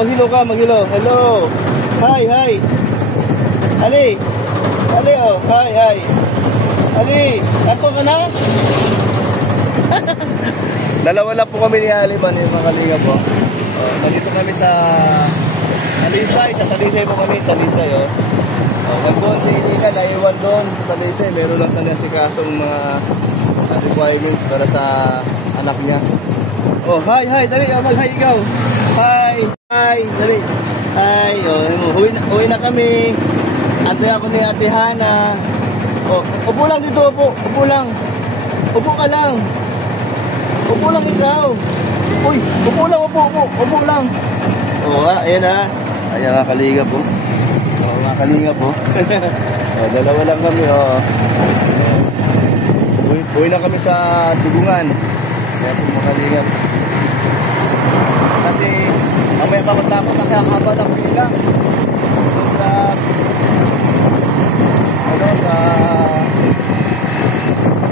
maghilo ka, maghilo. Hello. Hi, hi. Ali. Ali, oh. Hi, hi. Ali, ato ka na? Dalawa lang po kami ni Ali, mga kalinga po. Nandito kami sa Talisay. Sa Talisay po kami, Talisay, oh. Nandun si Nina, naiwan doon sa Talisay. Meron lang sana si kasong mga requirements para sa anak niya. Oh, hi, hi, dali, mag-hi ikaw. Hi, hi, dali. Hi, oh, uwi na kami. Antay ako ni Ate Hana. Oh, upo lang dito, upo lang. Upo ka lang. Upo lang ikaw. Uy, upo lang. Oh, ayan ha. Ayan nga kalinga po. Oh, mga kalinga po. Oh, dalawa lang kami, oh. Uwi na kami sa Tugungan. Ayan po mga kalinga. Kasi mamaya papatakot na kaya haba ng pila. Sa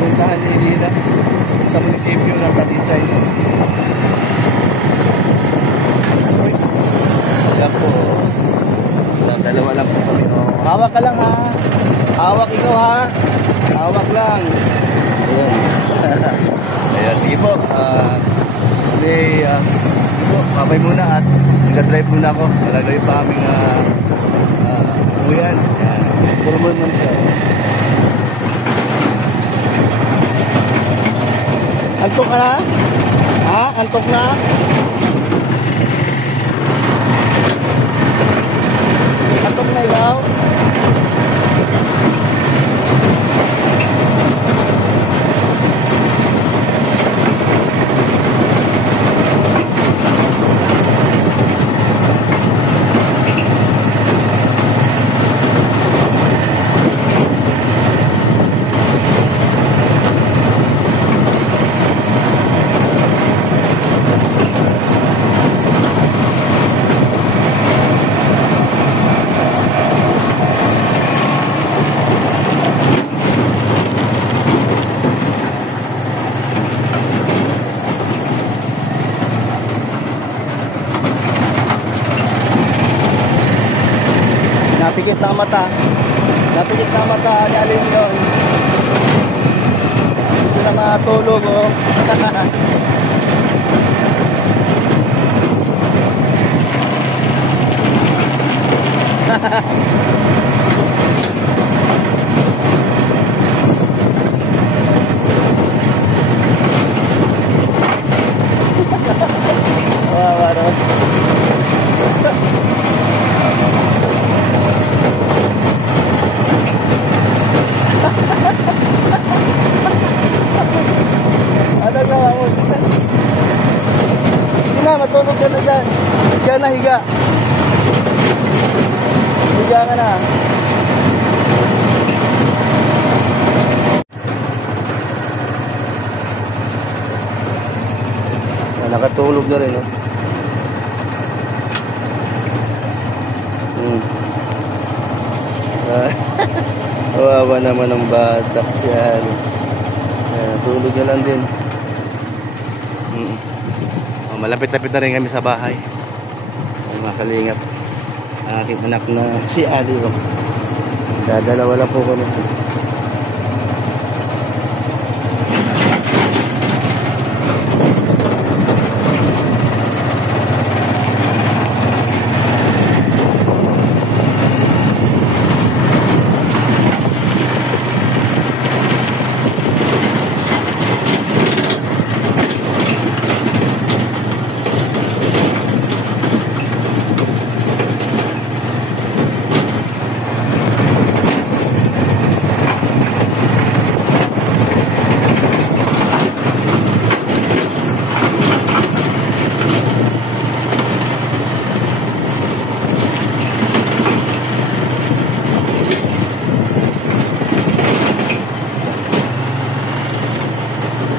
puntahan ni Lina sa munisipyo ng Talisay. Ayan po. Dalawa lang po kami. Hawak ka lang ha. Hawak ikaw ha. Hawak lang. Ayan. Ayan. Sige po. Babay muna at nag-drive muna ako. Nalagay pa aming uwian. Ayan. Puro mo naman siya. Antok ka na? Ha? Antok na? Antok na ikaw? Napikit na mata ni Alin yun. Ito na matulog, oh. Wawa naman. Ano gawa mo? Hindi na, matulog ka na dyan. Higa na, higa. Higa ka na. Nakatulog na rin, oh. Kawawa naman ang bata. Yan. Tulog na lang din. Malapit-lapit na rin kami sa bahay. Mga kalingap. Ang aking anak na si Ali. Dadalawa lang po kami.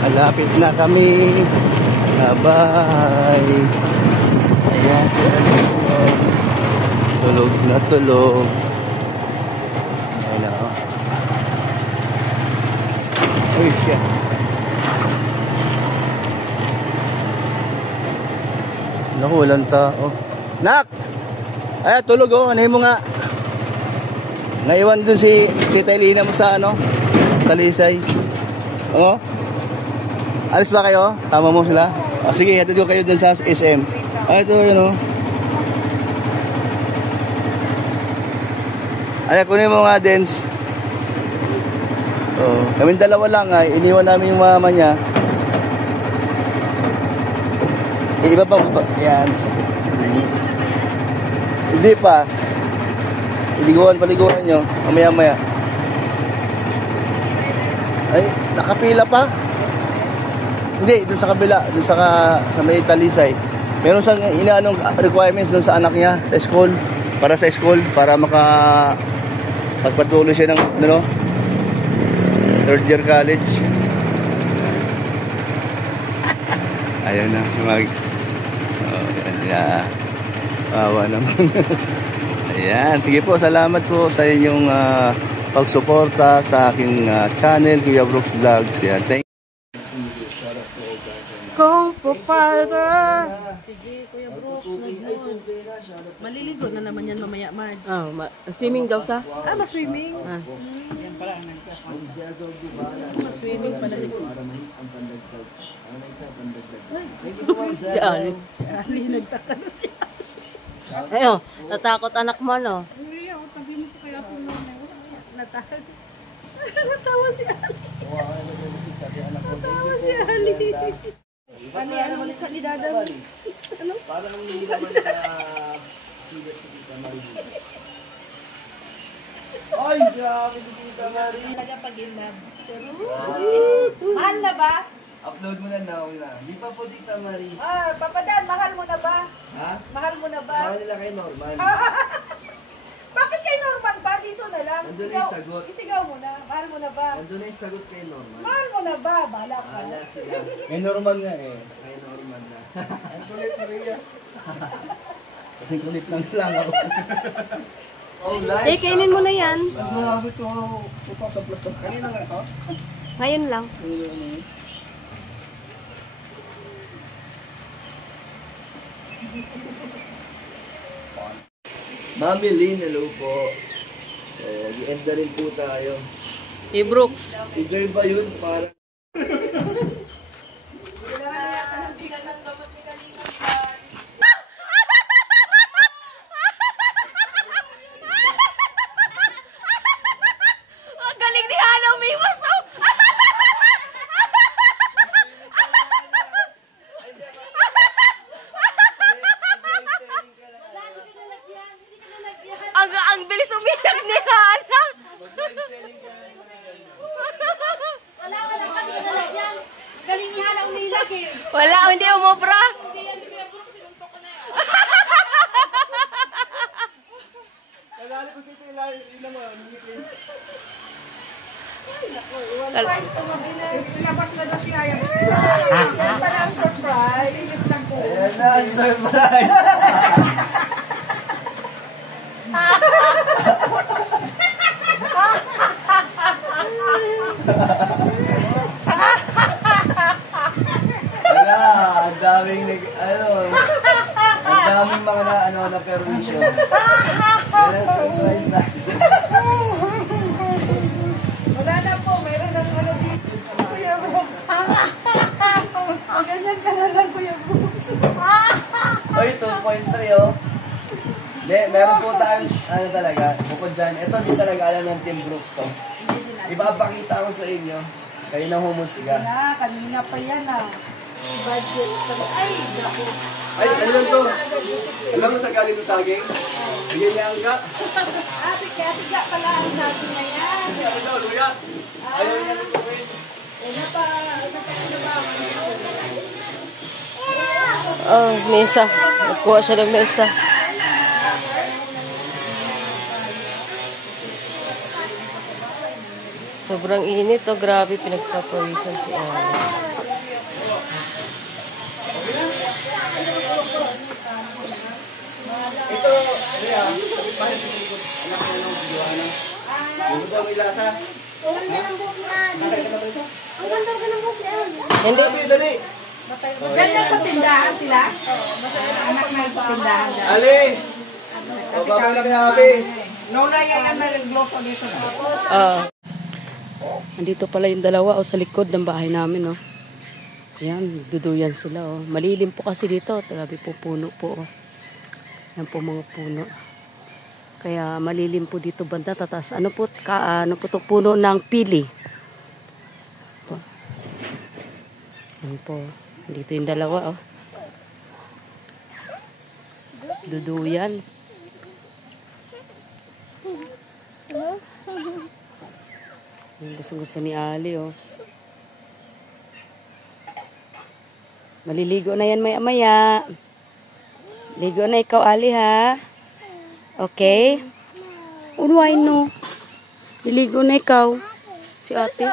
Malapit na kami. Bye. Ayan. Tulog na tulog. Ayan na. Uy, shit. Naku, walang tao. Nak! Ay, tulog oh. Ano mo nga? Naiwan dun si Tita Elina mo sa ano? Sa Lisay. Oh? Alis ba kayo? Tama mo sila? Oh, sige, hatid ko kayo dun sa SM. Ay, ito yun oh. Ay, kunin mo nga, Dens. Oh, kaming dalawa lang ay iniwan namin yung mama niya. Iba pa ba? Yan. Hindi pa. Paliguan nyo. Mamaya-maya. Ay, nakapila pa? Hindi, dun sa kabila. Dun sa may Talisay. Meron siyang inaanong requirements dun sa anak niya sa school. Para sa school. Para pagpatuloy siya ng third year college. Ayaw na. Ayan. Awa naman. Ayan. Sige po, salamat po sa inyong pagsuporta sa aking channel, Kuya Brooks Vlogs. Ayan. Thank you. Kung po father. Sige, Kuya Brooks. Maliligo na naman yan mamaya, Marge. Swimming daw sa? Mas-swimming. Mas-swimming pala siguro. Si Ali. Ali, nagtaka na siya. Ayun, natakot anak mo, no? Uy, ako tabi mo kaya po nanay. Natakot. Natawa si Ali. Natawa si Ali. Ano ni Dadam? Ano? Parang hindi naman silip si Tita Marie. Ay, grabe si Tita Marie. Talaga pag-inlove. Mahal na ba? Upload mo na now na. Di pa po Tita Marie. Papa Dan, mahal mo na ba? Ha? Mahal mo na ba? Mahal nila kay Norman. Bakit kay Norman ba? Dito na lang. Nandun na yung sagot. Isigaw mo na. Mahal mo na ba? Nandun na yung sagot kay Norman. Mahal mo na ba? Bahala ka. Bahala sila. Kay Norman nga eh. Kay Norman na. Ang kulit na rin yan. Kasi kulit lang ako. Oh, live. Kainin mo na yan. Grabe ito. Ito sa plastic. Kanina nga ito? Ngayon lang. Mami Lynn, hello po. I-end na rin po tayo. Si Brooks. Si Joy ba yun? Parang... Ang galing ni Hana umiwas. Ang bilis umiyak ni Hana. Wala kami nalagyan. Galing niya lang umilag eh. Wala, hindi umubra. Pinabas na doon si Aya. Yan pala ang surprise. Ayan na, surprise! Wala, ang daming ang daming mga na permission. Yan ang surprise na. Wala na po, meron ng ano dito. Kuya Brooks. Ganyan ka na lang, Kuya Brooks. Oy, 2.3 oh. Hindi, meron po tayong, talaga, bukod dyan. Ito, di talaga alam ng Team Brooks to. Ipapakita ko sa inyo. Kayo na humusga. Wala, kanina pa yan ah. Budget. Ay, grabe. Ay, ano lang to? Alam mo sa galing ng saging? Bigyan niya ang ka. Kaya tigla pala ang sabi na yan. Ano daw, luya? Ayaw niya ng gawin. Oh, mesa. Nagkuha siya ng mesa. Sobrang init oh, grabe pinagpapawisan si Ana. Ito, Rhea, paano sinikot? Anak niya nung Joanna. Yung daw may lasa. Ang ganda ng buhok niya. Nakay ka na ba ito? Ang ganda ng buhok niya. Hindi. Dali, dali. Diyan sa tindahan sila? Anak na sa tindahan. Ali! O, babalik na kami. Nola yan na nag-glopo dito. Andito pala yung dalawa sa likod ng bahay namin. Ayan, duduyan sila. Malilim po kasi dito. Grabe po, puno po. Yan po mga puno. Kaya malilim po dito banda. Tatas, ano po to, puno ng pili. Ito. Yan po. Dito yung dalawa. Duduyan. Yung gusto ni Ali. Maliligo na yan maya-maya. Ligo na ikaw, Ali, ha? Okay? Why no? Niligo na ikaw. Si ate.